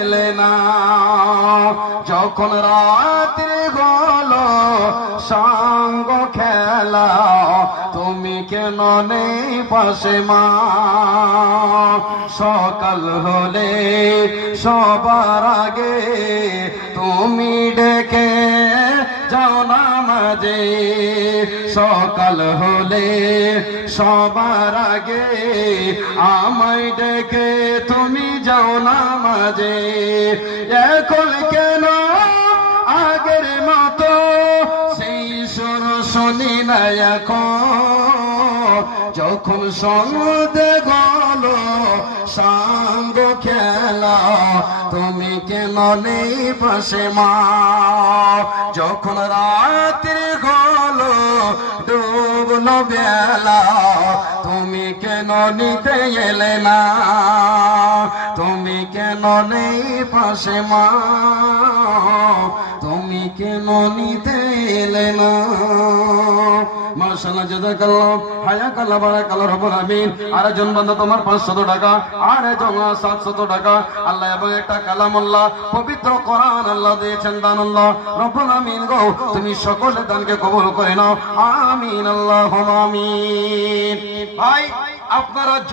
এলে না যখন রাত্রি হলো সঙ্গ খেলা, তুমি কেন নেই পাশে মা? সকাল হলে সবার আগে তুমি ডেকে যাও নামাজে, সকাল হলে সবার আগে আমায় ডেকে তুমি যাও নামাজে। এখন কেন আগের মতো সেই সুর শুনি না এখন, যখন সঙ্গে গেল সঙ্গ খেলা, তুমি কেন নেই পাশে মা? যখন রাত্রি হলো ডুবলো বেলা, তুমি কেন নিতে এলে না? তুমি কেন নেই পাশে মা? তুমি কেন নিতে এলে না? মাশাআল্লাহ, জাযাকাল্লাহ, হায়াকাল্লাহ, বারাকাল্লাহ রব্বুল আমিন। আরেকজন বান্দা তোমার 500 টাকা, আরেকজন 700 টাকা আল্লাহ এবং একটা কালামুল্লাহ পবিত্র কোরআন আল্লাহ দিয়েছেন দান। আল্লাহ রব্বুল আমিন গো, তুমি সকলের দানকে কবুল করে নাও, আমিন আল্লাহুম্মা আমিন। ভাই আপনারা